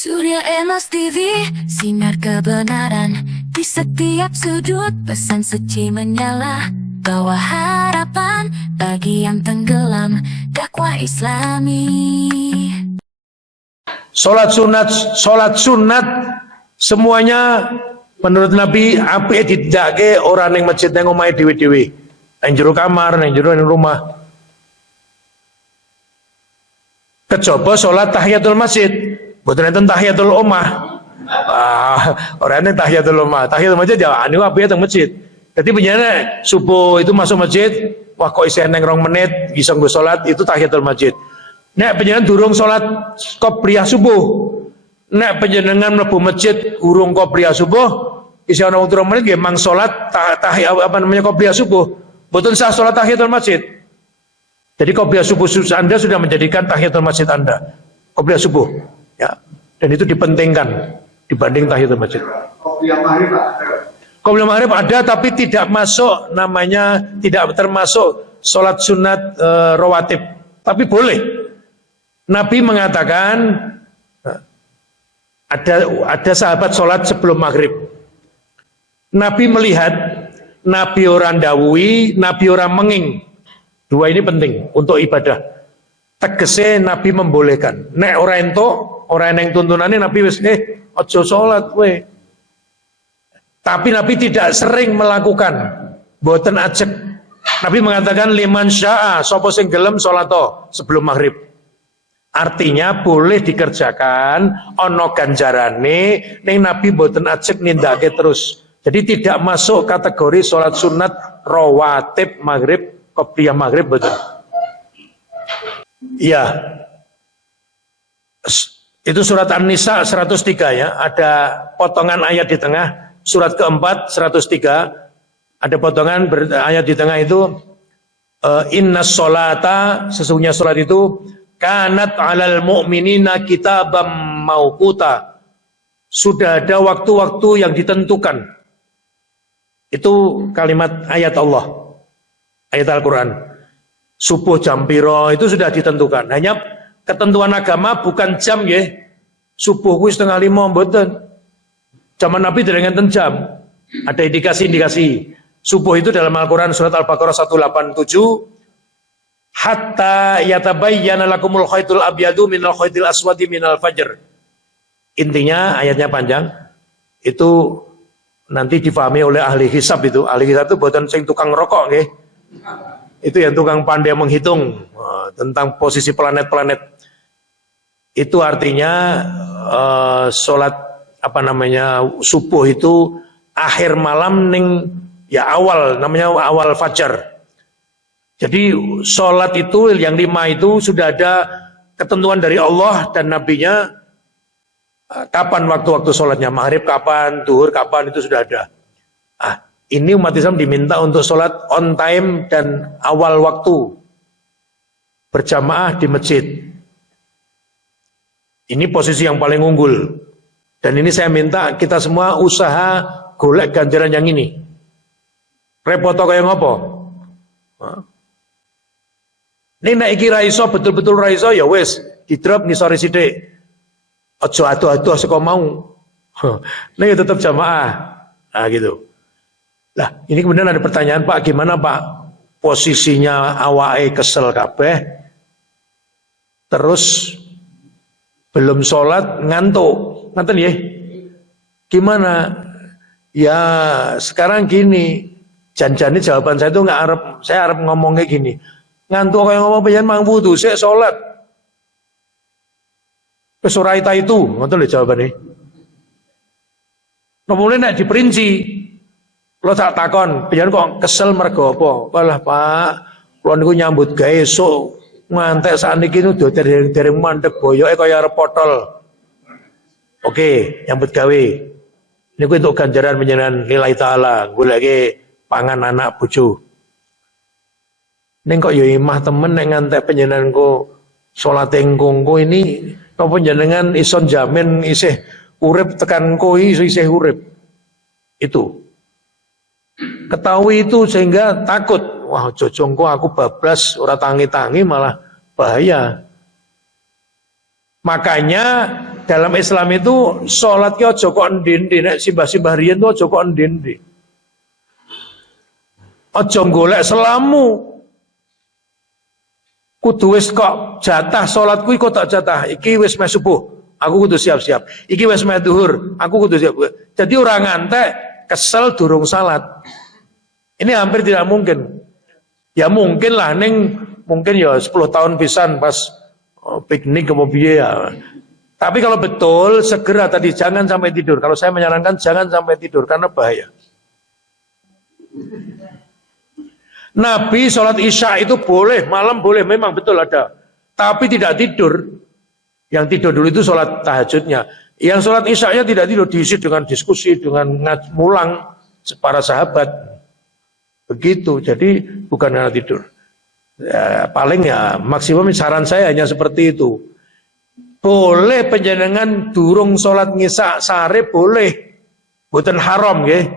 Surya Emas TV, sinar kebenaran di setiap sudut, pesan suci menyala, bawa harapan bagi yang tenggelam, dakwah Islami. Sholat sunat semuanya menurut Nabi apik didake orang yang masjid yang omahe dewi-dewi, yang jero kamar, yang jero rumah. Kecoba sholat tahiyatul masjid, boten enten tahiyatul omah. Orang ini tahiyatul omah, tahiyatul masjid ya anu apik teng masjid. Jadi penjane subuh itu masuk masjid, wah kok isih neng 2 menit bisa nggo sholat, itu tahiyatul masjid. Nek panjenengan durung sholat qobliyah subuh, nek panjenengan mlebu masjid urung qobliyah subuh, isih ana 2 menit nggih mang sholat qobliyah subuh, mboten sah sholat tahiyatul masjid. Jadi qobliyah subuh Anda sudah menjadikan tahiyatul masjid Anda, qobliyah subuh, ya. Dan itu dipentingkan dibanding tahiyatul masjid. Qobliyah maghrib ada. Qobliyah maghrib ada, tapi tidak masuk, namanya tidak termasuk sholat sunat rawatib, tapi boleh. Nabi mengatakan ada sahabat sholat sebelum maghrib. Nabi melihat, Nabi orang dawuhi, Nabi orang menging. 2 ini penting untuk ibadah. Tegese Nabi membolehkan. Nek ora entuk, ora eneng tuntunane Nabi wis aja sholat we. Tapi Nabi tidak sering melakukan, boten ajek. Nabi mengatakan liman syaa, sapa sing gelem sholato sebelum maghrib. Artinya boleh dikerjakan, ono ganjarane, ning Nabi boten ajek nindakake terus. Jadi tidak masuk kategori sholat sunat rawatib maghrib, qobliyah maghrib betul. Iya. Itu surat An-Nisa 103 ya, ada potongan ayat di tengah, surat keempat 103, ada potongan ayat di tengah itu, innas sholata, sesungguhnya sholat itu kanat alal mu'minina kitabam mauquta, sudah ada waktu-waktu yang ditentukan. Itu kalimat ayat Allah, ayat Al-Quran. Subuh jam piro itu sudah ditentukan. Hanya ketentuan agama bukan jam ya. Subuh kuwi 4:30 mboten. Zaman Nabi dereng enten jam. Ada indikasi-indikasi. Subuh itu dalam Al-Quran surat Al-Baqarah 187, hatta yatabayyana lakumul khaitul abyadu minal khaitil aswadi minal fajr. Intinya ayatnya panjang. Itu nanti difahami oleh ahli hisab itu. Ahli hisab itu bukan sing tukang rokok nggih. Itu yang tukang pandai menghitung tentang posisi planet-planet. Itu artinya sholat subuh itu akhir malam ning ya awal, namanya awal fajar. Jadi sholat itu yang 5 itu sudah ada ketentuan dari Allah dan Nabi-Nya, kapan waktu-waktu sholatnya, maghrib kapan, duhur kapan, itu sudah ada. Ini umat Islam diminta untuk sholat on time dan awal waktu, berjamaah di masjid. Ini posisi yang paling unggul. Dan ini saya minta kita semua usaha golek ganjaran yang ini. Repot kayak ngopo? Ini nek iki ra iso, betul-betul ra iso ya wis di-drop ngisore sithik. Aja adu-adu saka mau. Nek tetap jamaah. Nah gitu. Lah, ini kemudian ada pertanyaan, Pak, gimana Pak? Posisinya awake kesel kabeh. Terus belum sholat ngantuk. Ngaten nggih? Gimana? Ya, sekarang gini. Janjane jawaban saya itu saya arep ngomongnya gini. Ngantuk kayak ngomong pengen mang wudu sik salat. Wis ora itu, ngoten lho jawabane. Kemudian nek diperinci, kula tak takon, pengen kok kesel mergo apa? Walah Pak, kula niku nyambut gawe esuk ngantek sakniki niku dereng mandeg boyoke kaya arep potol. Oke, nyambut gawe. Niku entuk ganjaran panjenengan lillahi taala, goleke pangan anak bojo. Ning kok ya imah temen nek ngantek panjenengan kok salat engko ini napa panjenengan iso jamin isih urip tekan kowe isih urip. Itu. Ketahui itu sehingga takut, wah jojongko aku bablas ora tangi-tangi malah bahaya. Makanya dalam Islam itu sholat ki aja kok endi-endi, nek simbah-simbah riyen tuh aja kok endi-endi. Aja golek selamu. Kudu wis kok jatah sholat kuwi kok tak jatah. Iki wis meh subuh, aku kudu siap-siap. Iki wis meh zuhur, aku kudu siap. Jadi orang ngantek kesel durung salat. Ini hampir tidak mungkin. Ya mungkin lah mungkin ya 10 tahun pisan pas piknik ke mobil ya. Tapi kalau betul segera tadi jangan sampai tidur. Kalau saya menyarankan jangan sampai tidur karena bahaya. Nabi sholat isya itu boleh, malam boleh, memang betul ada. Tapi tidak tidur. Yang tidur dulu itu sholat tahajudnya. Yang sholat isya-nya tidak tidur, diisi dengan diskusi, dengan mulang para sahabat. Begitu, jadi bukan karena tidur. Ya, paling ya maksimum saran saya hanya seperti itu. Boleh penjenengan durung sholat ngisa sare boleh. Bukan haram ya.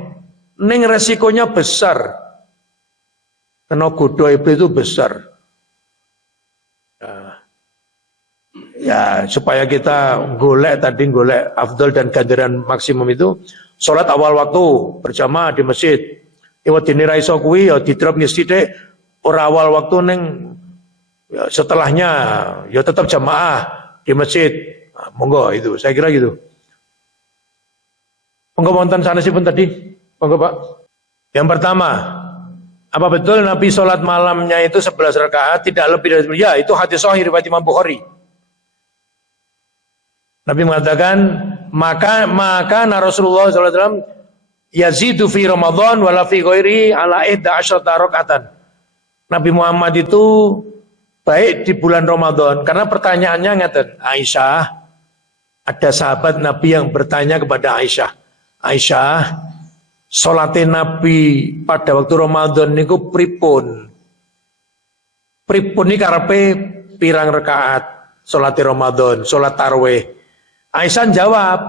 Ning resikonya besar. Karena goda iblis itu besar. Ya, supaya kita golek afdal dan ganjaran maksimum itu sholat awal waktu berjamaah di masjid. Iwat dini raiso kuwi ya didrop ngisithik ora awal waktu neng ya, setelahnya ya tetap jamaah di masjid. Nah, monggo itu, saya kira gitu. Monggo wonten sanesipun tadi. Monggo Pak. Yang pertama, apa betul Nabi sholat malamnya itu 11 rakaat, tidak lebih dari 11? Ya, itu hadis sahih riwayat Imam Bukhari. Nabi mengatakan, maka Rasulullah SAW yazidu fi Ramadan wala fi ghairi ala 11 rakaatan. Nabi Muhammad itu baik di bulan Ramadan, karena pertanyaannya ngeten, Aisyah, ada sahabat Nabi yang bertanya kepada Aisyah, sholatnya Nabi pada waktu Ramadan niku pripun? Pripun ini karepe pirang rakaat sholatnya Ramadan, sholat tarawih. Aisyah jawab,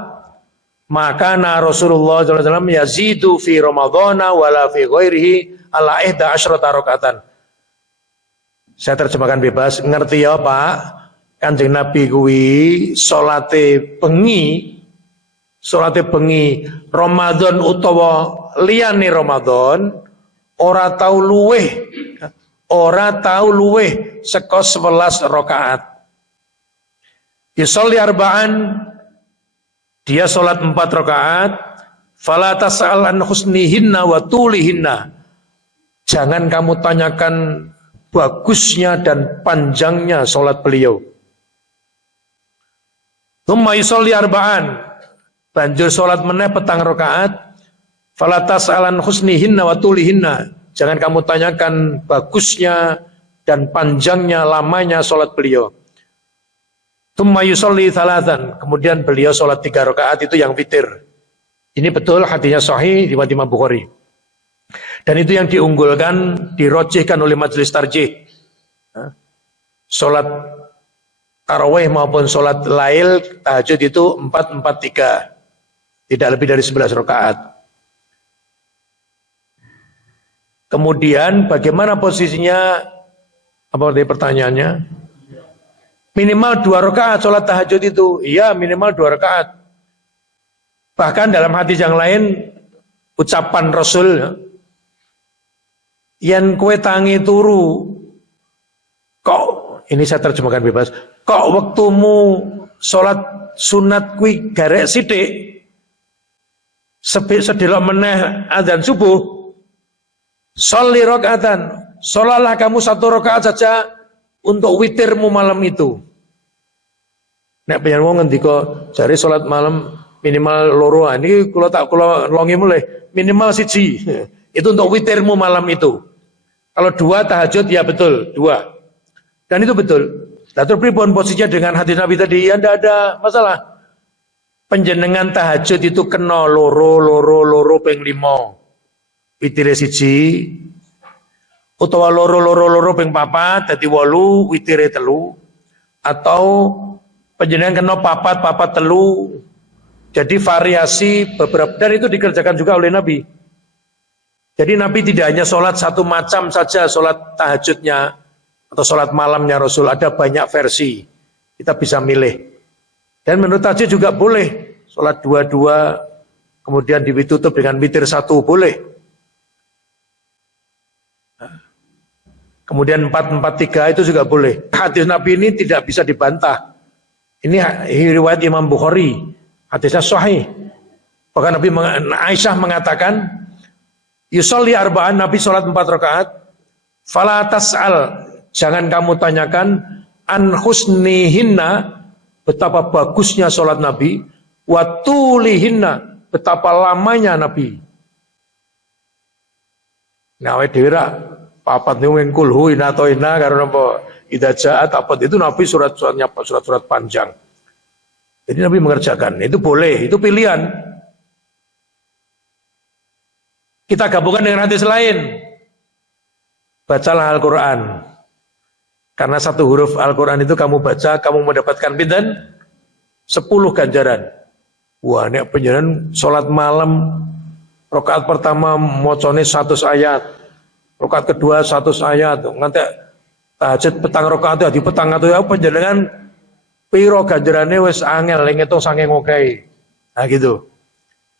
maka Rasulullah SAW yazidu fi Ramadana wala fi ghairihi ala 11 rakaatan. Saya terjemahkan bebas, ngerti ya Pak? Kanjeng Nabi kuwi sholatnya bengi Ramadan utawa liyane Ramadan ora tau luweh saka 11 rakaat. Yusolli arba'an, dia sholat 4 rakaat, fala tas'al an husnihinna wa tulihinna. Jangan kamu tanyakan bagusnya dan panjangnya sholat beliau. Tsumma yusolli arba'an, banjur sholat meneh petang rakaat, fala tas'alan husnihinna wa tulihinna. Jangan kamu tanyakan bagusnya dan panjangnya, lamanya sholat beliau. Tsumma yusolli thalathan, kemudian beliau sholat 3 rakaat, itu yang witir. Ini betul hadisnya sahih riwayat Imam Bukhari. Dan itu yang diunggulkan, dirojihkan oleh majelis tarjih. Sholat tarawih maupun sholat lail tahajud itu 4-4-3, tidak lebih dari 11 rakaat. Kemudian bagaimana posisinya? Apa tadi pertanyaannya? Minimal 2 rakaat sholat tahajud itu. Iya, minimal 2 rakaat. Bahkan dalam hadis yang lain ucapan Rasul, yen kue tangi turu, kok ini saya terjemahkan bebas, kok waktumu sholat sunat kui garek sithik, sedelok meneh adzan subuh, sholli rakaatan, sholatlah kamu 1 rakaat saja untuk witirmu malam itu. Nek pengen wong ngendika jare sholat malam minimal loro, ini kula longi mulai minimal 1 itu untuk witirmu malam itu. Kalau 2 tahajud ya betul 2. Dan itu betul. Datur pripun posisinya dengan hadis Nabi tadi? Ya tidak ada masalah. Penjenengan tahajud itu kena loro ping 5. Witire 1. Utawa loro ping 4 dadi 8 witire 3. Atau penjenengan kena 4 3. Jadi variasi beberapa, dan itu dikerjakan juga oleh Nabi. Jadi Nabi tidak hanya sholat satu macam saja sholat tahajudnya atau sholat malamnya Rasul, ada banyak versi. Kita bisa milih. Dan menurut tajwid juga boleh. Sholat 2-2, kemudian ditutup dengan witir 1 boleh. Kemudian 4-4-3 itu juga boleh. Hadis Nabi ini tidak bisa dibantah. Ini riwayat Imam Bukhari. Hadisnya sahih. Bahkan Aisyah mengatakan, yusolli arba'an, Nabi sholat 4 rakaat. Fala tas'al, jangan kamu tanyakan an husnihinna, betapa bagusnya sholat Nabi, wa tulihinna, betapa lamanya Nabi. Nah, dhewe papat niku kulhu ina to ina karo napa idza ja'at apa itu Nabi surat-surat panjang. Jadi Nabi mengerjakan, itu boleh, itu pilihan. Kita gabungkan dengan hadis lain. Bacalah Al-Quran. Karena 1 huruf Al-Quran itu kamu baca, kamu mendapatkan pinten? 10 ganjaran. Wah, nek panjenengan salat malam rakaat pertama mocone 100 ayat. Rakaat kedua 100 ayat. Nganti tahajud petang rakaat di petang atau ya panjenengan piro ganjarane wis angel ngitung saking oke. Nah gitu.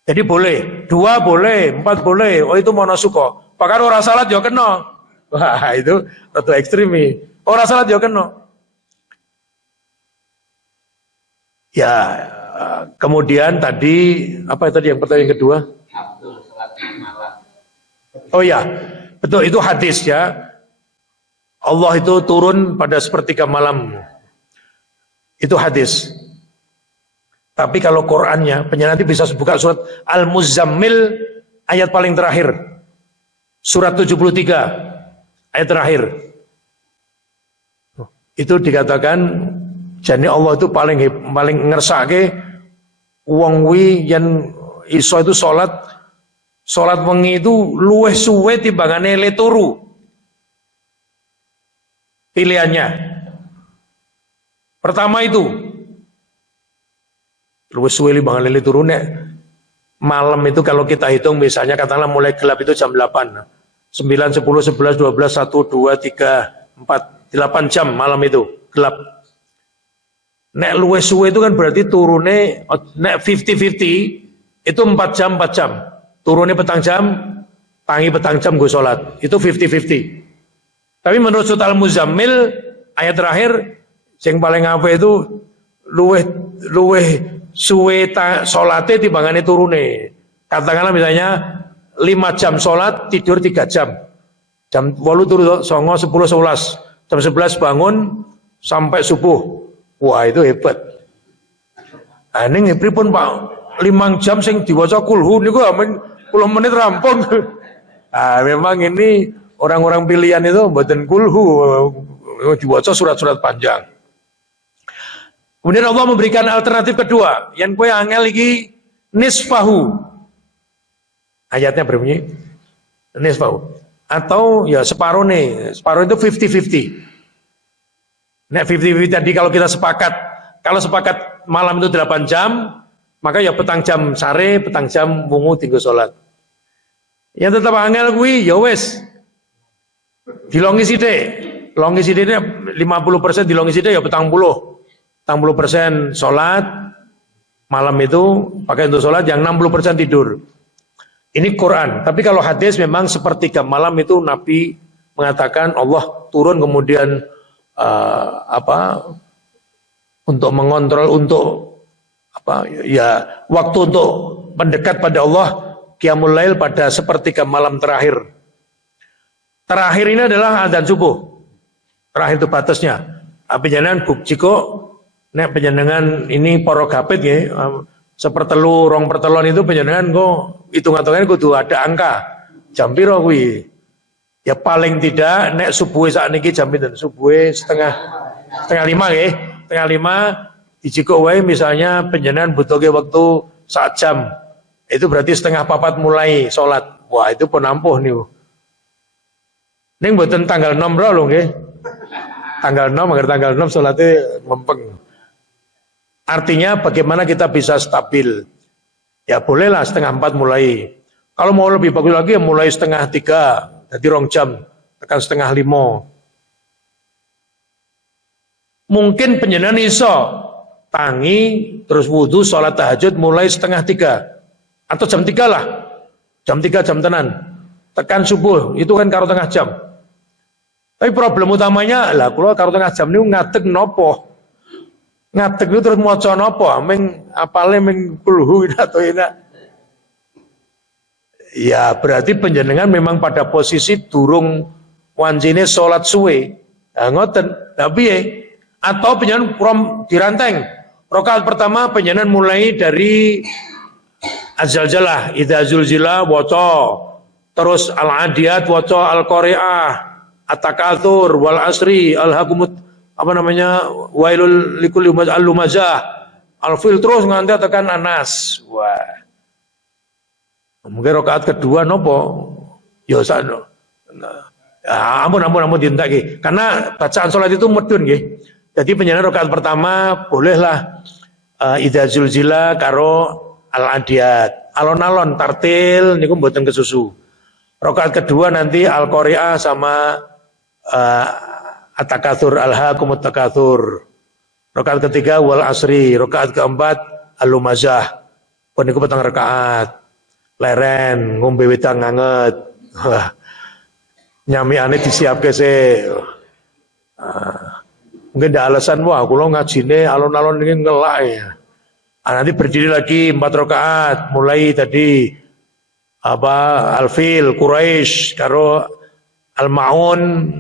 Jadi boleh, 2 boleh, 4 boleh. Oh itu monasuko. Bahkan orang salat ya kena. Wah itu rada ekstrim. Orang salat ya kena. Ya, kemudian tadi apa tadi yang pertanyaan kedua? Oh ya, betul itu hadis ya. Allah itu turun pada sepertiga malam. Itu hadis. Tapi kalau Qur'annya, penyanyi nanti bisa buka surat Al-Muzammil ayat paling terakhir. Surat 73 ayat terakhir. Itu dikatakan jadi Allah itu paling ngersake wong wi yen iso itu salat wengi itu luwih suwe timbangane le turu. Pilihannya. Pertama itu luwih suwe timbangane le turu nek malam itu kalau kita hitung misalnya katakanlah mulai gelap itu jam 8. 9, 10, 11, 12, 1, 2, 3, 4, 8 jam malam itu gelap. Nek luwih suwe itu kan berarti turune nek 50-50 itu 4 jam 4 jam. Turune petang jam, tangi petang jam gue sholat. Itu 50-50. Tapi menurut surat Al-Muzammil ayat terakhir yang paling apa itu luwih suwe salate timbangane turune. Katakanlah misalnya 5 jam sholat, tidur 3 jam. Jam 8 turu, 9, 10, 11. Jam 11 bangun sampai subuh. Wah itu hebat. Nah, ini pripun Pak? 5 jam sing diwaca kulhu niku amen 10 menit rampung. Nah, memang ini orang-orang pilihan itu mboten kulhu, diwaca surat-surat panjang. Kemudian Allah memberikan alternatif kedua, yang kowe angel iki nisfahu. Ayatnya berbunyi nisfahu. Atau ya separuh nih, separuh itu 50-50. Nek 50-50 tadi kalau kita sepakat, kalau sepakat malam itu 8 jam, maka ya petang jam sare, petang jam wungu tinggal sholat. Yang tetap angel kuwi ya wis dilongi sithik. Longi sithiknya 50% dilongi sithik ya petang puluh. 60% sholat malam itu pakai untuk sholat, yang 60% tidur. Ini Quran. Tapi kalau hadis memang sepertiga malam itu Nabi mengatakan Allah turun kemudian untuk mengontrol, untuk waktu untuk mendekat pada Allah, qiyamul lail pada sepertiga malam terakhir. Terakhir ini adalah adzan subuh. Terakhir itu batasnya. Panjenengan jika nek panjenengan ini para gapit nggih, sepertelu rong pertelon itu panjenengan kok hitung-hitungan kudu ada angka. Jam piro kuwi? Ya paling tidak nek subuh sakniki jam pinten? Subuh setengah 5 nggih. Setengah 5 dijiko wae misalnya panjenengan butuhke waktu 1 jam. Itu berarti setengah 4 mulai sholat. Wah, itu pun ampuh niku. Ning mboten tanggal 6 lho nggih. Tanggal 6 agar tanggal 6 sholatnya mempeng. Artinya bagaimana kita bisa stabil? Ya bolehlah setengah 4 mulai. Kalau mau lebih bagus lagi ya mulai setengah 3, jadi 2 jam, tekan setengah 5. Mungkin panjenengan iso tangi, terus wudhu, sholat tahajud mulai 2:30 atau jam 3 lah, jam 3 jam tenan, tekan subuh, itu kan karo tengah jam. Tapi problem utamanya lah, kalau karo tengah jam ini ngadeg nopo, ngadeg itu terus maca nopo, meng apale meng kulhu atau enak. Ya berarti penjenengan memang pada posisi durung wancine sholat suwe, nah, ngoten, tapi atau penjenengan diranteng. Rakaat pertama penjenengan mulai dari Az-Zalzalah, Idza Zulzila waca, terus Al-Adiyat waca, Al-Qari'ah, At-Takatsur, Wal Asri, Al-Hakumut Wailul likulli Al-Lumazah, Al-Fil, terus nganti tekan Anas. Wah. Mungkin rakaat kedua nopo? Ya sakno. Ampun dintek. Karena bacaan salat itu medun nggih. Jadi penjenengan rakaat pertama bolehlah Idza Zulzila karo Al-Adiyat, alon-alon tartil niku mboten kesusu. Rakaat kedua nanti Al-Qari'ah sama At-Takatsur, Al-Hakumut Takatsur. Rakaat ketiga Wal Asri, rakaat keempat Al-Lumazah. Pun niku petang rakaat. Leren ngombe wedang nganget. Nyamiane disiapke sik. Mungkin ada alasan, wah kula ngajine alon-alon ini ngelak ya. Nanti berdiri lagi 4 rakaat, mulai tadi Al-Fil, Quraisy, karo Al-Ma'un,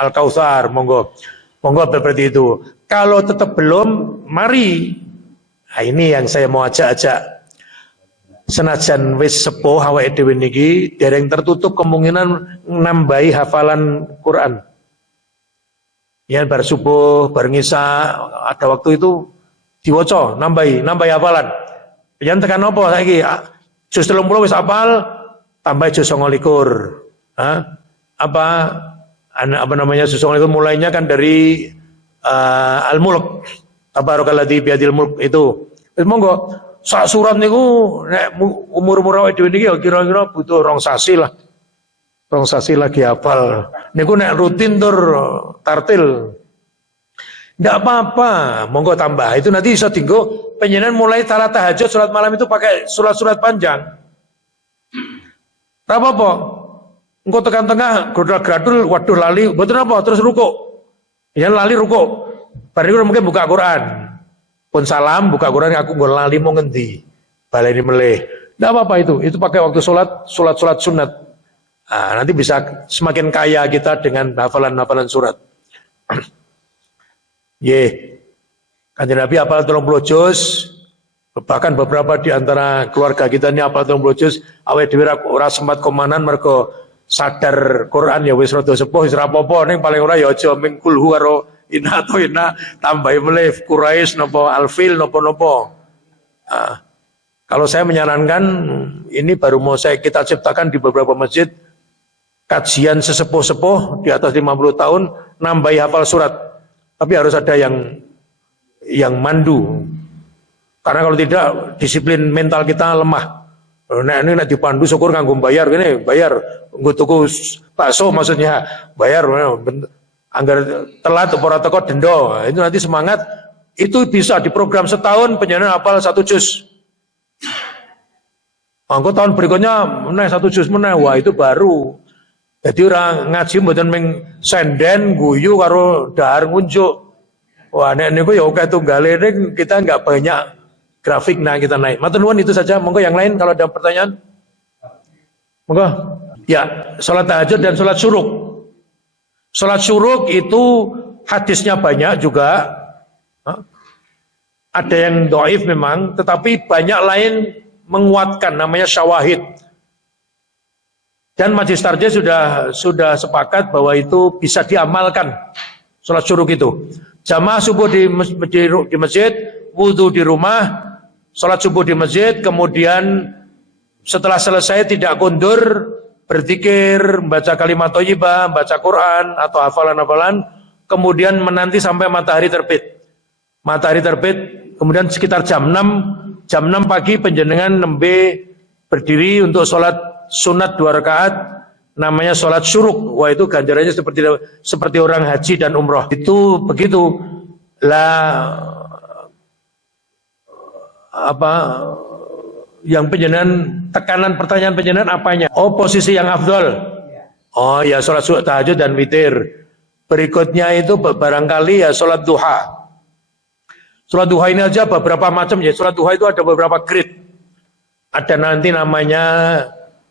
Al-Kautsar, monggo seperti itu. Kalau tetap belum, mari. Nah, ini yang saya mau ajak-ajak. Senajan wis sepuh awake dhewe niki dereng tertutup kemungkinan nambahi hafalan Quran. Ya bar subuh, bar ngisa, ada waktu itu diwaca, nambahi hafalan. Jangan tekan apa saiki? Juz 30 wis hafal, tambah juz 29. Apa namanya juz 29 mulainya kan dari Al-Mulk. Tabarakalladzi biyadil mulk itu. Wis monggo sak surat niku nek umur-umur awake dhewe niki kira-kira butuh 2 sasi lah. 2 sasi lagi hafal. Niku nek rutin tur tartil. Tidak apa-apa, monggo tambah. Itu nanti bisa tinggal penjenengan mulai salat tahajud, salat malam itu pakai surat-surat panjang. Tak apa-apa. Engkau tekan tengah, gradul, waduh lali, betul apa? Terus ruko. Ya lali ruko. Baru mungkin buka Quran. Pun salam, buka Quran, aku nggak lali mau ngendi. Baleni meleh. Tidak apa-apa itu. Itu pakai waktu sholat sunat. Nah, nanti bisa semakin kaya kita dengan hafalan-hafalan surat. Kanjeng Nabi hafal 30 juz, bahkan beberapa di antara keluarga kita ini hafal 30 juz, awake dhewe ora sempat komanan mergo sadar Quran ya wis rada sepuh wis rapopo ning paling ora ya aja ming kulhu karo ina to ina tambahi melih Quraisy napa Al-Fil napa-napa. Kalau saya menyarankan ini baru mau kita ciptakan di beberapa masjid kajian sesepuh-sepuh di atas 50 tahun nambahi hafal surat. Tapi harus ada yang mandu. Karena kalau tidak disiplin mental kita lemah. Nah ini dipandu syukur nganggo bayar gini, bayar nggo tuku bakso maksudnya, bayar anggar telat ora teko denda. Itu nanti semangat itu bisa diprogram setahun penjenengan hafal 1 juz. Angko tahun berikutnya meneh 1 juz meneh. Wah itu baru. Jadi orang ngaji mboten ming senden guyu karo dahar ngunjuk. Wah nek niku ya oke tunggale kita enggak banyak grafik kita naik. Matur nuwun itu saja. Monggo yang lain kalau ada pertanyaan. Monggo. Ya, salat tahajud dan salat syuruk. Salat syuruk itu hadisnya banyak juga. Ada yang dhaif memang, tetapi banyak lain menguatkan namanya syawahid. Dan Majelis Tarjih sudah sepakat bahwa itu bisa diamalkan salat syuruk itu. Jamaah subuh di masjid, wudu di rumah, salat subuh di masjid, kemudian setelah selesai tidak kundur, berzikir, membaca kalimat thayyibah, membaca Quran atau hafalan-hafalan, kemudian menanti sampai matahari terbit. Matahari terbit, kemudian sekitar jam 6 pagi penjenengan nembe berdiri untuk salat sunat 2 rakaat, namanya sholat syuruk. Wah itu ganjarannya seperti orang haji dan umroh. Itu begitu lah. apa yang penjenengan tekanan pertanyaan penjenengan apanya? Oh, posisi yang afdol. Oh ya, sholat tahajud dan witir. Berikutnya itu barangkali ya sholat duha. Sholat duha ini aja beberapa macam ya. Sholat duha itu ada beberapa grade. Ada nanti namanya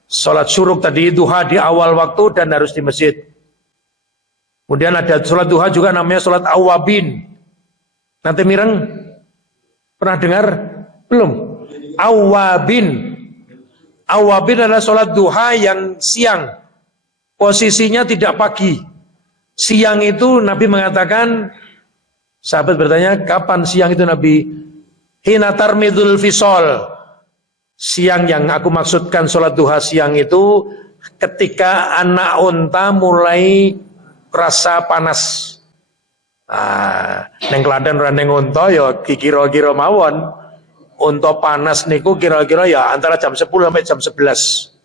sholat syuruk tadi, duha di awal waktu dan harus di masjid. Kemudian ada sholat duha juga namanya sholat awabin. Nanti mireng, pernah dengar? Belum? Awabin. Awabin adalah sholat duha yang siang. Posisinya tidak pagi. Siang itu Nabi mengatakan, sahabat bertanya, kapan siang itu Nabi? Hina tarmidul fisol. Siang yang aku maksudkan sholat duha siang itu ketika anak unta mulai rasa panas. Neng Klaten ora neng unta ya kira-kira mawon. Unta panas niku kira-kira ya antara jam 10 sampai jam 11.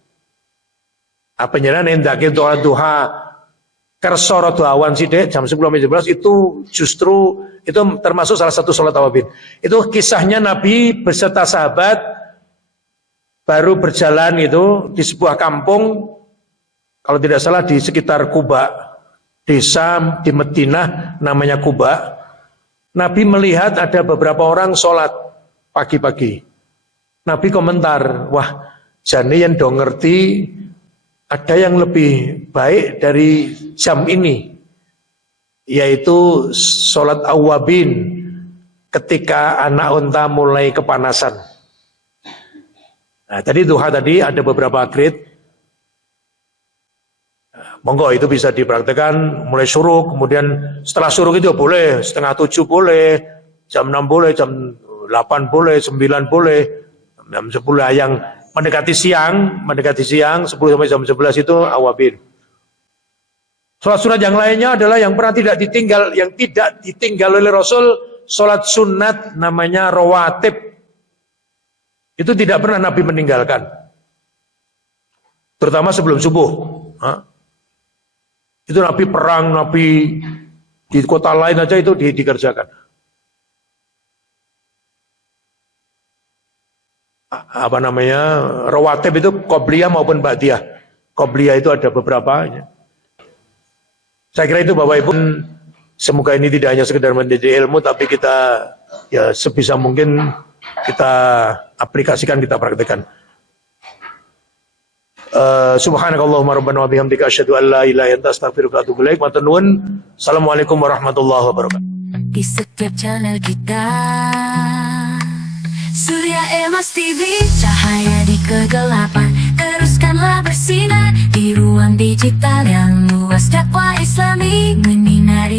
Apa jenengan endake sholat duha kersa rada awan sithik jam 10 sampai 11 itu justru itu termasuk salah satu sholat awabin. Itu kisahnya Nabi beserta sahabat baru berjalan itu di sebuah kampung, kalau tidak salah di sekitar Kuba, desa di Madinah namanya Kuba. Nabi melihat ada beberapa orang sholat pagi-pagi. Nabi komentar, wah jane yang do ngerti ada yang lebih baik dari jam ini, yaitu sholat awabin ketika anak unta mulai kepanasan. Nah, tadi duha tadi ada beberapa grade. Monggo itu bisa dipraktekkan mulai syuruk, kemudian setelah syuruk itu boleh, setengah 7 boleh, jam 6 boleh, jam 8 boleh, 9 boleh, jam 10 yang mendekati siang 10 sampai jam 11 itu awabin. Sholat-sholat yang lainnya adalah yang pernah tidak ditinggal oleh Rasul, sholat sunat namanya rawatib. Itu tidak pernah Nabi meninggalkan. Terutama sebelum subuh. Itu Nabi perang, Nabi di kota lain aja itu dikerjakan. Apa namanya, rawatib itu qobliyah maupun ba'diyah. Qobliyah itu ada beberapa. Saya kira itu Bapak Ibu, semoga ini tidak hanya sekedar menjadi ilmu, tapi kita ya sebisa mungkin kita aplikasikan, kita praktekkan. Subhanakallahumma rabbana wa bihamdika asyhadu an la ilaha illa anta astaghfiruka wa atubu ilaik. Matur nuwun. Assalamualaikum warahmatullahi wabarakatuh. Di setiap channel kita Surya Emas TV, cahaya di kegelapan, teruskanlah bersinar di ruang digital yang luas. Dakwah Islami menyinari